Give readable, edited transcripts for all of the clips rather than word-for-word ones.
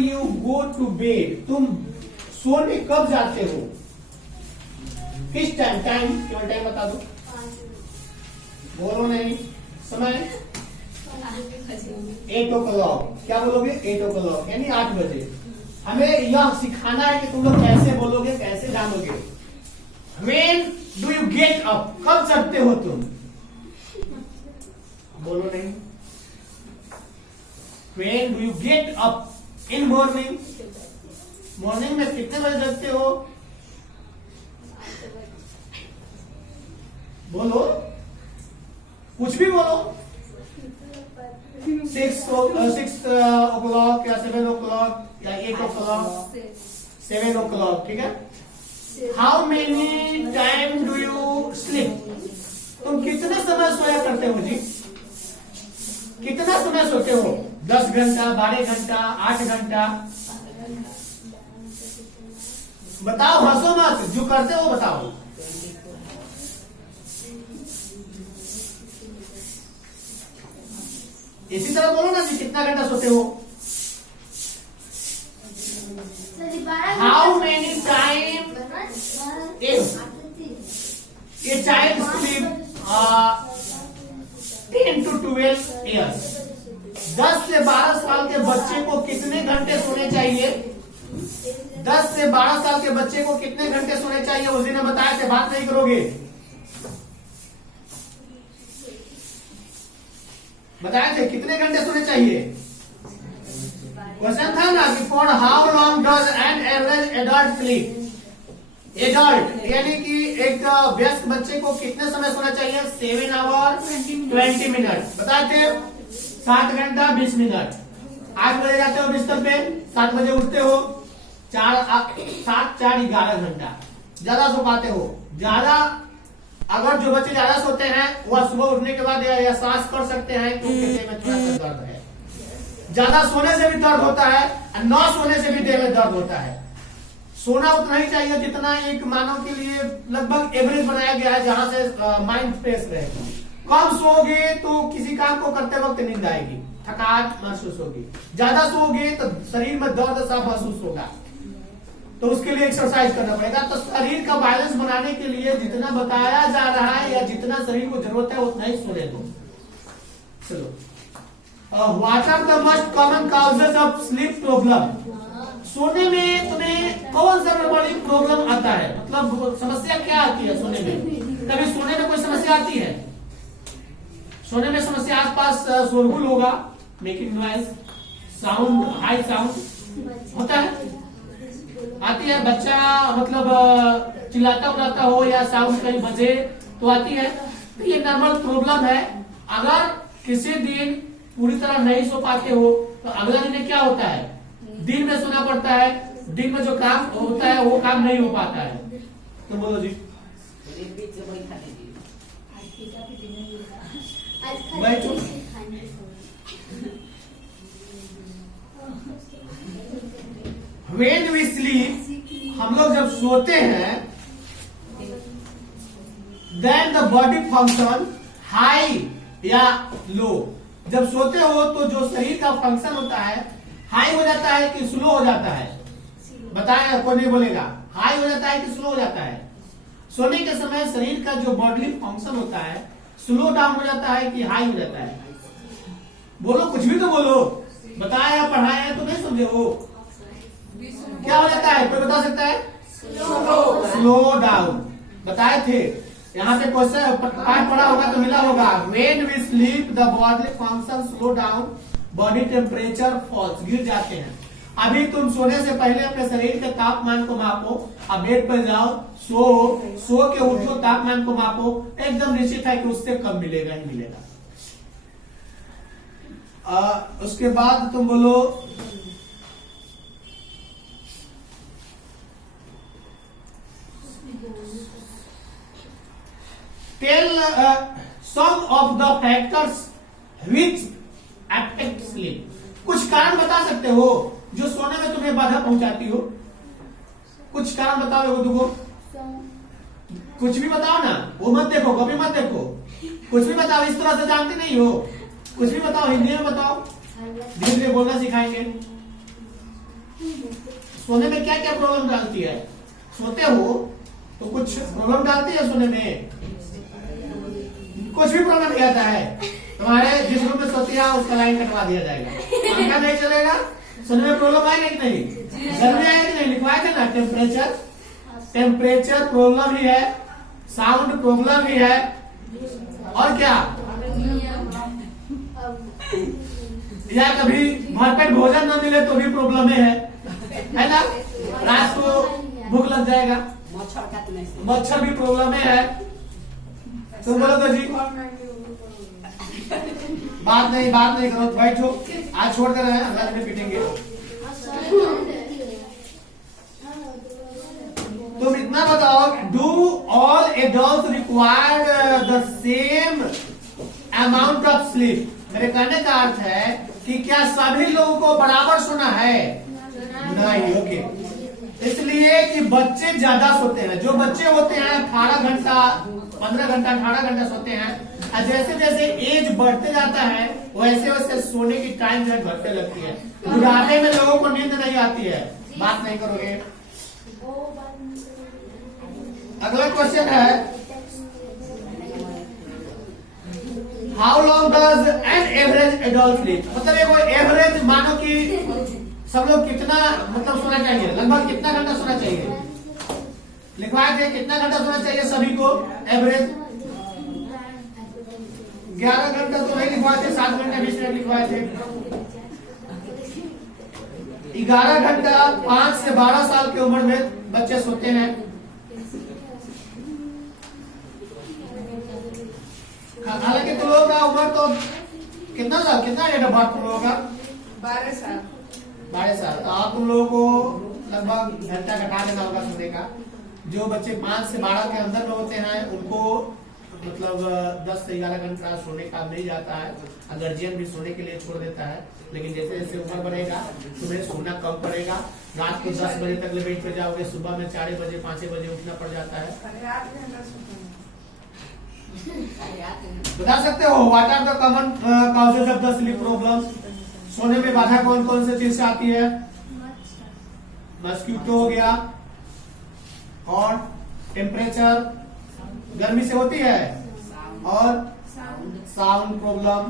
You go to bed? तुम सोने कब जाते हो? किस टाइम? टाइम केवल टाइम बता दो। बोलो नहीं। समय 8 o'clock। क्या बोलोगे? 8 o'clock यानी 8 बजे। हमें यह सिखाना है कि तुम लोग कैसे बोलोगे, कैसे जानोगे। When do you get up? कब जगते हो तुम? बोलो नहीं। When do you get up in morning? Morning में कितने बजे जगते हो? बोलो, कुछ भी बोलो। 6 o'clock या 7 o'clock या 8 o'clock, 7 o'clock, ठीक है। How many time do you sleep? तुम कितने समय सोया करते हो जी? कितना समय सोते हो? 10 घंटा, 12 घंटा, 8 घंटा? बताओ, हंसो मत, जो करते हो बताओ। इसी तरह बोलो ना जी, कितना घंटा सोते हो? How many time a child sleep 10 to 12 years? 10 से 12 साल के बच्चे को कितने घंटे सोने चाहिए? 10 से 12 साल के बच्चे को कितने घंटे सोने चाहिए? उस दिन बताए थे, बात नहीं करोगे। बताए थे कितने घंटे सोने चाहिए? क्वेश्चन था ना कि for how long does an average adult sleep? Adult यानी कि एक वयस्क बच्चे को कितने समय सोना चाहिए? 7 hours 20 minutes। बताए थे 7 घंटा 20 मिनट। 8 बजे जाते हो बिस्तर पे, 7 बजे उठते हो, 7 4 11 घंटा। ज्यादा सो पाते हो? ज्यादा, अगर जो बच्चे ज्यादा सोते हैं वह सुबह उठने के बाद एहसास कर सकते हैं कि उनके देह में थोड़ा सा दर्द है। ज्यादा सोने से भी दर्द होता है और न सोने से भी देह में दर्द होता है। सोना उतना ही चाहिए जितना एक मानव के लिए लगभग एवरेज बनाया गया है, जहां से माइंड फ्रेश रहेगा। कम सोओगे तो किसी काम को करते वक्त नींद आएगी, थकान महसूस होगी। ज्यादा सोओगे तो शरीर में दर्द सा महसूस होगा, तो उसके लिए एक्सरसाइज करना पड़ेगा। तो शरीर का बैलेंस बनाने के लिए जितना बताया जा रहा है या जितना शरीर को जरूरत है उतना ही सोने दो। चलो, what are the most common causes of sleep problem? सोने में तुम्हें कौन सा बड़ी प्रॉब्लम आता है? मतलब समस्या क्या आती है सोने में? कभी सोने में कोई समस्या आती है? सोने में समस्या आसपास शोरगुल होगा, making noise, sound, high sound होता है, आती है। बच्चा मतलब चिल्लाता उलाता हो या साउंड कहीं बजे तो आती है। तो ये नॉर्मल प्रॉब्लम है। अगर किसी दिन पूरी तरह नहीं सो पाते हो तो अगला दिन क्या होता है? दिन में सोना पड़ता है। दिन में जो काम होता है वो काम नहीं हो पाता है। तो बोलो जी। When we sleep, हम लोग जब सोते हैं, then the body function high या लो। जब सोते हो तो जो शरीर का फंक्शन होता है हाई हो जाता है कि स्लो हो जाता है? बताएं, कोई नहीं बोलेगा। हाई हो जाता है कि स्लो हो जाता है? सोने के समय शरीर का जो बॉडी फंक्शन होता है स्लो डाउन हो जाता है कि हाई हो जाता है? बोलो, कुछ भी तो बोलो। बताया पढ़ाया तो नहीं समझे हो? क्या हो जाता है? कोई बता सकता है? Slow down. बताए थे, यहाँ से क्वेश्चन पाठ पढ़ा होगा तो मिला होगा। When we sleep the body function slow down, body temperature falls, गिर जाते हैं। अभी तुम सोने से पहले अपने शरीर के तापमान को मापो, अब बेड पर जाओ, सो के उठो, तापमान को मापो, एकदम निश्चित है कि उससे कम मिलेगा ही मिलेगा। उसके बाद तुम बोलो, tell some of the factors which affect sleep. कुछ कारण बता सकते हो जो सोने में तुम्हें बाधा पहुंचाती हो? कुछ कारण बताओ एगो दूगो। कुछ भी बताओ ना, वो मत देखो, कभी मत देखो, कुछ भी बताओ। इस तरह से जानते नहीं हो, कुछ भी बताओ, हिंदी में बताओ, धीरे धीरे बोलना सिखाएंगे। सोने में क्या क्या प्रॉब्लम डालती है? सोते हो तो कुछ प्रॉब्लम डालती है सोने में? कुछ भी प्रॉब्लम नहीं आता है। तुम्हारे जिस रूम में सोती है उसका लाइन कटवा दिया जाएगा, पंखा नहीं चलेगा। सोने में प्रॉब्लम आएगा कि नहीं? गर्मी आएगी कि नहीं? लिखवाए थे ना, टेम्परेचर प्रॉब्लम ही है, साउंड प्रॉब्लम ही है, और क्या? या कभी भरपेट भोजन न मिले तो भी प्रॉब्लम है ना? रात को भूख लग जाएगा, मच्छर भी प्रॉब्लम है। तो बोलो तो जी, बात नहीं करो, बैठो। आज छोड़ कर रहे हैं, अगला दिन पीटेंगे। तुम इतना बताओ, do all adult require the same amount of sleep? मेरे कहने का अर्थ है कि क्या सभी लोगों को बराबर सोना है? नहीं। ओके, इसलिए कि बच्चे ज्यादा सोते हैं। जो बच्चे होते हैं 18 घंटा 15 घंटा 18 घंटा सोते हैं, और जैसे जैसे एज बढ़ते जाता है वैसे वैसे सोने की टाइम जो है घटने लगती है। बुढ़ापे में लोगों को नींद नहीं आती है। बात नहीं करोगे? अगला क्वेश्चन है, how long does an average adult sleep? मतलब वो एवरेज मानो कि सब लोग कितना मतलब सोना चाहिए, लगभग कितना घंटा सोना चाहिए? लिखवाए थे कितना घंटा सोना चाहिए सभी को एवरेज? 11 घंटा तो नहीं लिखवाए थे, 7 घंटा 20 मिनट लिखवाए थे। 11 घंटा 5 से 12 साल की उम्र में बच्चे सोते हैं। हालांकि तुम लोगों का उम्र तो कितना डेट ऑफ बर्थ तुम लोगों का? 12 साल। 12 साल। आप तुम लोगों को लगभग घंटा घटा देना होगा सोने का। जो बच्चे 5 से 12 के अंदर में होते हैं उनको मतलब 10 से 11 घंटा सोने का मिल जाता है। गार्जियन भी सोने के लिए छोड़ देता है, लेकिन जैसे जैसे उम्र बढ़ेगा तुम्हें सोना कम पड़ेगा। रात को 10 बजे तक बेड पे जाओगे, सुबह में 4 बजे 5 बजे उठना पड़ जाता है। बता सकते हो what are the common causes of the sleep problem? सोने में बाधा कौन कौन से चीज से आती है? मस्क्यूटो हो गया, और टेम्परेचर गर्मी से होती है, और साउंड प्रॉब्लम।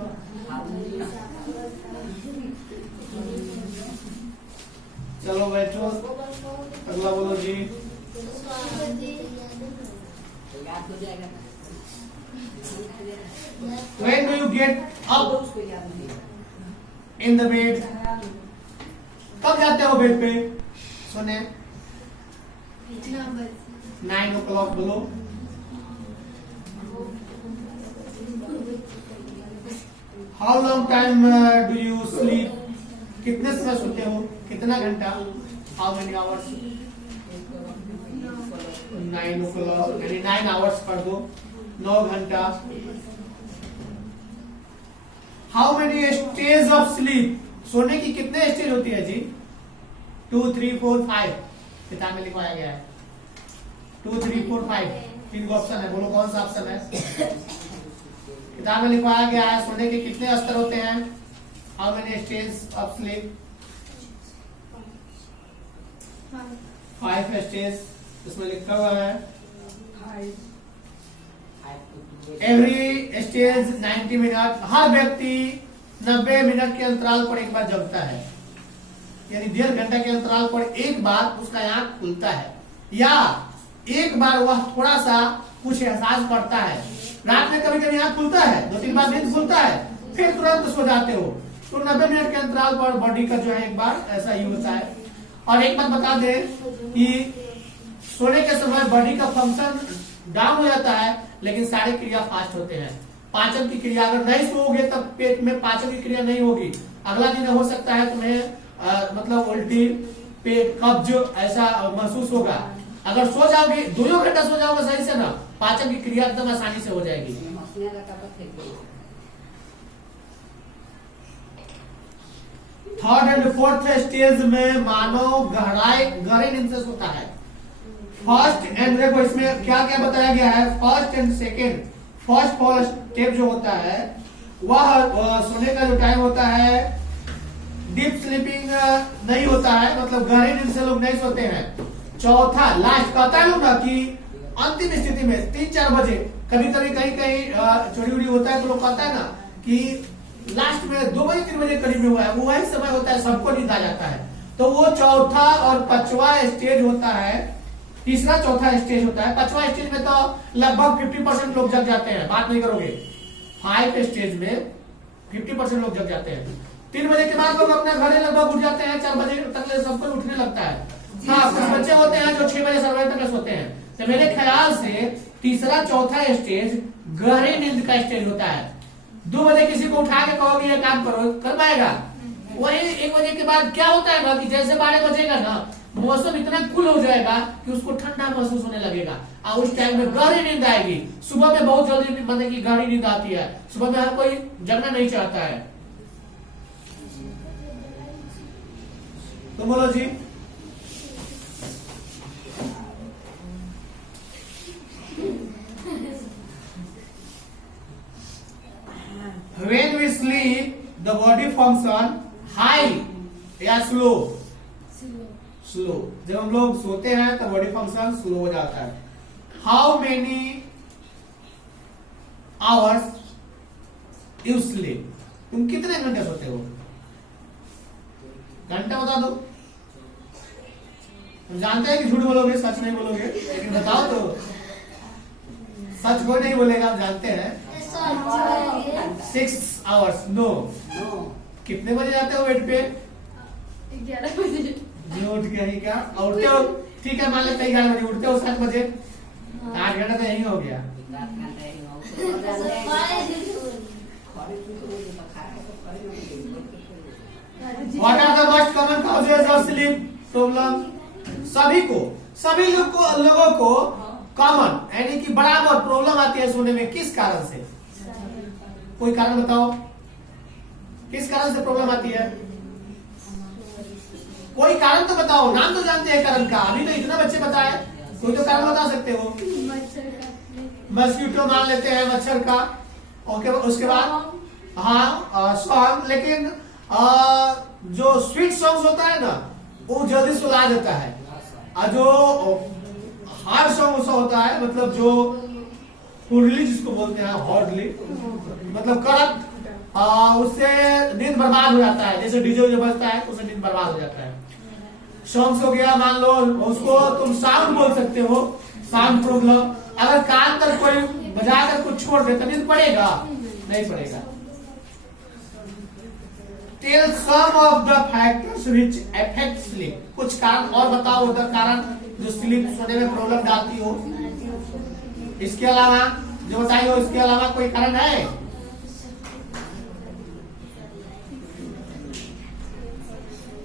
चलो बैठो, अगला बोलो जी। When do you get up in the bed? कब जाते हो बेड पे सोने? 9 o'clock बोलो। How long time do you sleep? कितने समय सोते हो? कितना घंटा? How many hours? 9 o'clock यानी 9 hours कर दो, 9 घंटा। How many stages of sleep? सोने की कितने स्टेज होती है जी? 2, 3, 4, 5 किताब में लिखवाया गया है। 2, 3, 4, 5 तीन ऑप्शन है, बोलो कौन सा ऑप्शन है? किताब में लिखवाया गया है सोने के कितने स्तर होते हैं? How many stage of sleep? 5 stage इसमें लिखा हुआ है। Every stage 90 minute. हर व्यक्ति 90 मिनट के अंतराल पर एक बार जगता है, यानी 1.5 घंटा के अंतराल पर एक बार उसका आंख खुलता है, या एक बार वह थोड़ा सा कुछ एहसास करता है। रात में कभी कभी आंख खुलता है, 2-3 बार नींद खुलता है, फिर तुरंत सो जाते हो। तो 90 मिनट के अंतराल पर बॉडी का जो है एक बार ऐसा ही होता है। और एक बात बता दें कि सोने के समय बॉडी का फंक्शन डाउन हो जाता है, लेकिन सारी क्रिया फास्ट होते हैं। पाचन की क्रिया, अगर नहीं सोओगे तब पेट में पाचन की क्रिया नहीं होगी। अगला दिन हो सकता है तुम्हें मतलब उल्टी, पेट, कब्ज ऐसा महसूस होगा। अगर सो जाओगे 2 घंटा सो जाओगे सही से ना, पाचन की क्रिया एकदम आसानी से हो जाएगी। थर्ड एंड फोर्थ स्टेज में मानव गहरे नींद से सोता है। फर्स्ट एंड, देखो इसमें क्या क्या बताया गया है, first and second. First step जो होता है वह सोने का जो टाइम होता है डीप स्लीपिंग नहीं होता है, मतलब गहरी नींद से लोग नहीं सोते हैं। चौथा लास्ट कहता है लोग ना कि अंतिम स्थिति में 3-4 बजे, कभी कभी कहीं कहीं चोरी उड़ी होता है तो लोग कहता है ना कि लास्ट में 2 बजे 3 बजे करीब में हुआ है, वो वही समय होता है सबको नींद आ जाता है। तो वो चौथा और पांचवा स्टेज होता है, तीसरा चौथा स्टेज होता है। पांचवा स्टेज में तो लगभग 50% लोग जग जाते हैं, बात नहीं करोगे। 5 स्टेज में 50% लोग जग जाते हैं। 3 बजे के बाद लोग अपना घरे लगभग उठ जाते हैं, 4 बजे तक सबको उठने लगता है। हाँ, कुछ बच्चे होते हैं जो 6 बजे 7 बजे तक सोते हैं। तो मेरे ख्याल से तीसरा चौथा स्टेज गहरी नींद का स्टेज होता है। 2 बजे किसी को उठा के कहोगे ये काम करो, कर पाएगा? वही 1 बजे के बाद क्या होता है ना कि जैसे 12 बजेगा ना, मौसम इतना कूल हो जाएगा कि उसको ठंडा महसूस होने लगेगा और उस टाइम में गहरी नींद आएगी। सुबह में बहुत जल्दी मतलब की गहरी नींद आती है, सुबह में हर कोई जगना नहीं चाहता है। तो बोलो जी। When we sleep, the body function high या स्लो? स्लो। जब हम लोग सोते हैं तो बॉडी फंक्शन स्लो हो जाता है। How many hours you sleep? तुम कितने घंटे सोते हो? घंटा बता दो। तुम जानते हैं कि झूठ बोलोगे, सच नहीं बोलोगे, लेकिन बताओ तो। सच कोई नहीं बोलेगा, हम जानते हैं। 6 आवर्स। नो। कितने बजे जाते हो बेड पे? 11 बजे। उठ के ही क्या उठते हो? ठीक है, मान लेते हैं 11 बजे उठते हो, 7 बजे 8 घंटा तो यही हो गया। What are the most common causes of sleep problem? सभी लोगों को कॉमन यानी कि बराबर प्रॉब्लम आती है सोने में। किस कारण से? कोई कारण बताओ, किस कारण से प्रॉब्लम आती है? कोई कारण तो बताओ, नाम तो जानते हैं कारण का, अभी तो इतना बच्चे बताए, कोई तो कारण बता सकते हो। मस्कीटो मान लेते हैं, मच्छर का। ओके, उसके बाद हाँ सॉन्ग, लेकिन जो स्वीट सॉन्ग होता है ना वो जल्दी सुला देता है, और जो हार्ड सॉन्ग होता है मतलब जो हुडली जिसको बोलते हैं, हॉर्डली मतलब कड़क, उससे नींद बर्बाद हो जाता है। जैसे डीजे बजता है उससे नींद बर्बाद हो जाता है। सॉन्ग्स हो गया, मान लो उसको तुम साउंड बोल सकते हो, साउंड प्रॉब्लम। अगर कान तक कोई बजाकर कुछ छोड़ दे तो नींद पड़ेगा? नहीं पड़ेगा। Tell some of the factors which affect sleep. कुछ कारण और बताओ, उधर कारण जो स्लीप सोने में प्रॉब्लम डालती हो। इसके अलावा जो बताई हो, इसके अलावा कोई कारण है?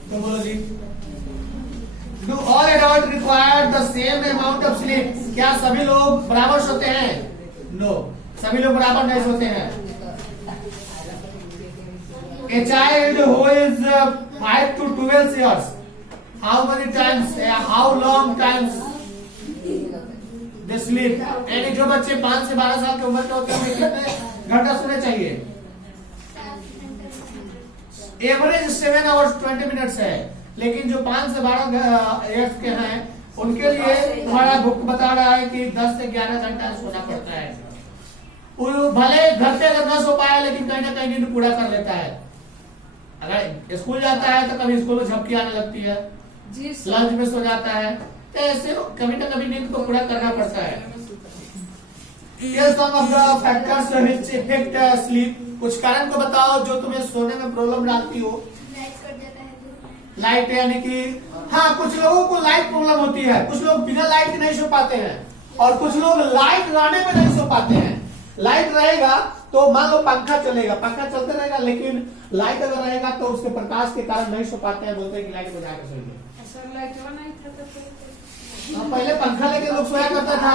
तो बोलो जी। Do all adults require the same amount of sleep? क्या सभी लोग बराबर सोते हैं? No, सभी लोग बराबर नहीं सोते हैं। A child who is 5 to 12 years, how many times, how long times they sleep? यानी जो बच्चे 5 से 12 साल की उम्र के होते हैं कितने घंटा सोने चाहिए? एवरेज 7 आवर्स 20 मिनट्स है, लेकिन जो 5 से 12 इयर्स के हैं उनके लिए तुम्हारा बुक बता रहा है कि 10 से 11 घंटा सोना पड़ता है। भले घर पे अगर न सो पाया लेकिन कहीं ना कहीं नींद पूरा कर लेता है। अगर स्कूल जाता है तो कभी स्कूल में झपकी आने लगती है, लंच में सो जाता है, तो ऐसे कभी ना कभी नींद को पूरा करना पड़ता है। Some of the factors which affect sleep. कुछ कारण को बताओ जो तुम्हें सोने में प्रॉब्लम डालती हो। लाइट यानी कि हाँ, कुछ लोगों को लाइट प्रॉब्लम होती है, कुछ लोग बिना लाइट के नहीं सो पाते हैं, और कुछ लोग लाइट रहने पे नहीं सो पाते हैं। लाइट रहेगा तो मान लो पंखा चलेगा, पंखा चलते रहेगा, लेकिन लाइट अगर रहेगा तो उसके प्रकाश के कारण नहीं सो पाते हैं, बोलते हैं कि लाइट बजा के सोइए। पहले पंखा लेके लोग सोया करता था,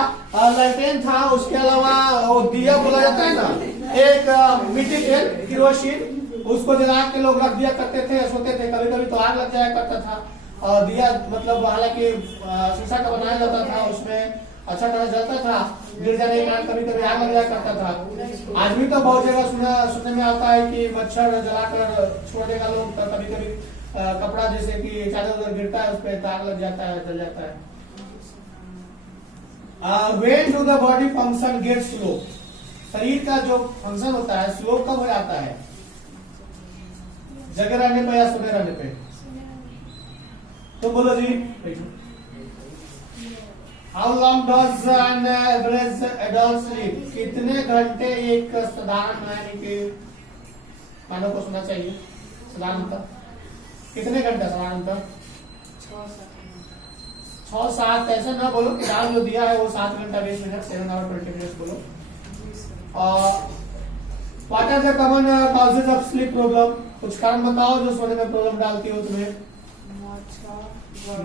लाइटेन था, उसके अलावा वो दिया बोला जाता है ना, एक मिट्टी तेल किरोसिन, उसको जला के लोग रख दिया करते थे, सोते थे। कभी कभी तो आग लग जाया करता था, और दिया मतलब हालांकि शीशा का बनाया जाता था, उसमें अच्छा तरह जलता था, गिर जाने के कारण कभी कभी आग लग जाया करता था। आज भी तो बहुत जगह सुनने में आता है कि मच्छर जलाकर छोड़ देगा लोग, तो कभी कभी कपड़ा जैसे कि चादर उधर गिरता है उस पर आग लग जाता है, जल जाता है। When do the body function get slow? शरीर का जो फंक्शन होता है स्लो कब हो जाता है? जगह रहने पे या सोने रहने पे? तो बोलो जी। How long does an average adult sleep? कितने घंटे एक साधारण यानी कि मानव को सोना चाहिए साधारणतः? कितने घंटे साधारणतः? 6-7। ऐसा ना बोलो कि डाल जो दिया है वो 7 घंटा 20 मिनट 7 आवर 20 मिनट बोलो। What are the common causes of sleep problem? कुछ कारण बताओ जो सोने में प्रॉब्लम डालती हो तुम्हें।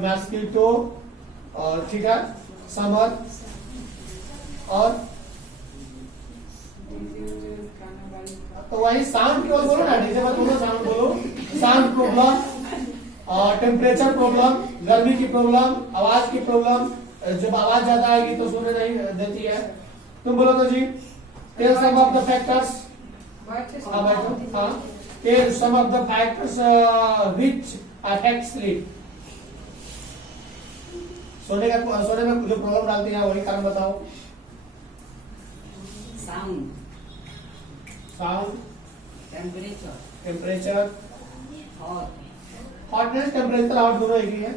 मॉस्किटो, और ठीक है, समर, और तो वही साउंड केवल बोलो ना, डीजे मत बोलो, साउंड बोलो। साउंड प्रॉब्लम, और टेम्परेचर प्रॉब्लम, गर्मी की प्रॉब्लम, आवाज की प्रॉब्लम। जब आवाज ज्यादा आएगी तो सोने नहीं देती है। तुम बोलो तो जी। Tell some of the factors. Tell some of the factors which affect sleep. सोने में जो प्रॉब्लम डालती है वही कारण बताओ। साउंड, टेम्परेचर, हॉटनेस, टेम्परेचर और दोनों एक ही है।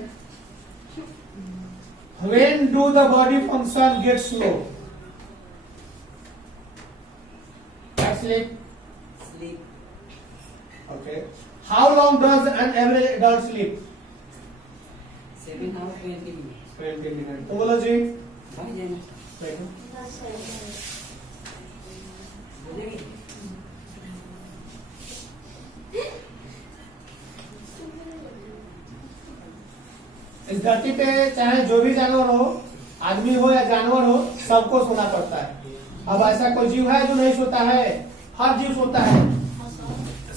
When do the body function get slow? Sleep. Okay. How long does an average adult sleep? 7 hours 20 minutes. 20 minutes. तो बोलो जी। भाई जाना। देखो। बोलेगी। इस धरती पे चाहे जो भी जानवर हो, आदमी हो या जानवर हो, सबको सोना पड़ता है। अब ऐसा कोई जीव है जो नहीं सोता है? हर जीव सोता है।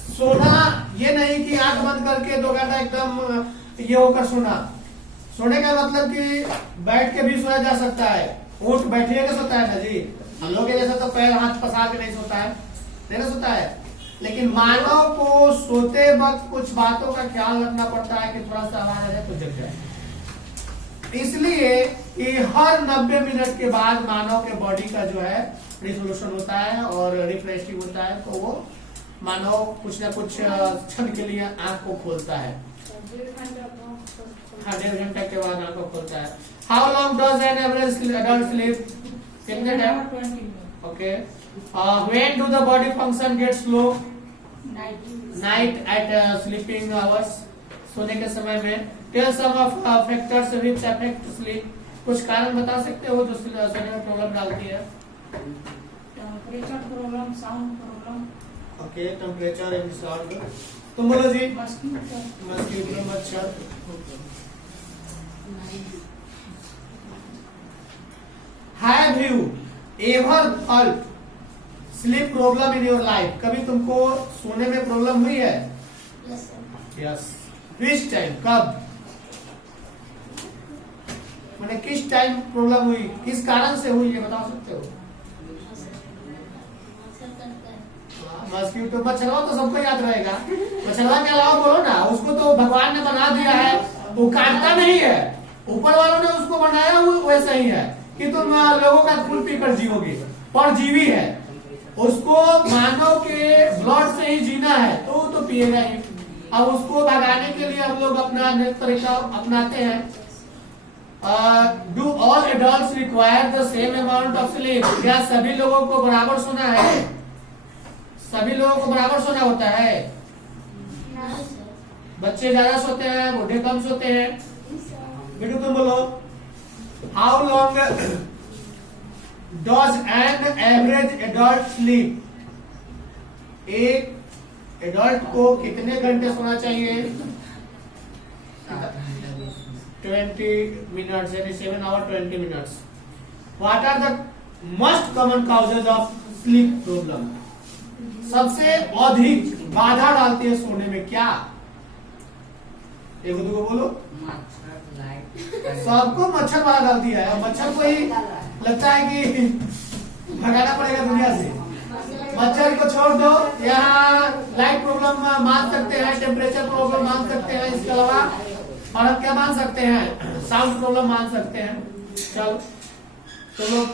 सोना ये नहीं कि आंख बंद करके 2 घंटा एकदम ये होकर सोना। सोने का मतलब कि बैठ के भी सोया जा सकता है। ऊँट बैठिए के सोता है ना जी। हम लोग जैसा तो पैर हाथ पसार के नहीं सोता है, नहीं ना सोता है। लेकिन मानव को सोते वक्त कुछ बातों का ख्याल रखना पड़ता है कि थोड़ा सा आवाज आ जाए तो जग जाए। इसलिए कि हर 90 मिनट के बाद मानव के बॉडी का जो है रिजोल्यूशन होता है और रिफ्रेशिंग होता है, तो वो मानव कुछ ना कुछ क्षण के लिए आंख को खोलता है। 1.5 घंटे के बाद आंख को खोलता है। How long does an average adult sleep? कितने time? Okay. When do the body function get slow? Night at sleeping hours, सोने के समय में। Tell some of factors which affect sleep. कुछ कारण बता सकते हो जो सोने में प्रॉब्लम डालती है? Temperature problem, sound problem. Okay, temperature and sound. तुम बोलो जी। मस्किटो, मच्छर। Have you ever felt sleep problem in your life? कभी तुमको सोने में प्रॉब्लम हुई है? यस। Which time? कब? मैंने किस टाइम प्रॉब्लम हुई, किस कारण से हुई, ये बता सकते हो? मस्किटो, मच्छरवा तो सबको याद रहेगा। मच्छरवा के अलावा बोलो ना, उसको तो भगवान ने बना दिया है, वो काटता नहीं है। ऊपर वालों ने उसको बनाया वो वैसा ही है कि तुम लोगों का खून पीकर जीवोगे, परजीवी है। उसको मानव के ब्लड से ही जीना है तो वो तो पिएगा ही। अब उसको भगाने के लिए हम लोग अपना तरीका अपनाते हैं। Do all adults require the same amount of sleep? क्या सभी लोगों को बराबर सोना है? सभी लोगों को बराबर सोना होता है? बच्चे ज्यादा सोते हैं, बूढ़े कम सोते हैं। बेटू तुम बोलो। How long does an average adult sleep? एक एडल्ट को कितने घंटे सोना चाहिए? 20 मिनट्स, यानी 7 hour 20 minutes. What are the most common causes of sleep problem? सबसे अधिक बाधा डालती है सोने में क्या? एक दो को बोलो। मच्छर लाइट सबको मच्छर वाला डाल दिया है, मच्छर को ही लगता है कि भगाना पड़ेगा दुनिया से। मच्छर को छोड़ दो, यहाँ लाइट प्रॉब्लम मान सकते हैं, टेम्परेचर प्रॉब्लम मान सकते हैं, इसके अलावा और हम क्या मान सकते हैं, साउंड प्रॉब्लम मान सकते हैं। चलो तो लोग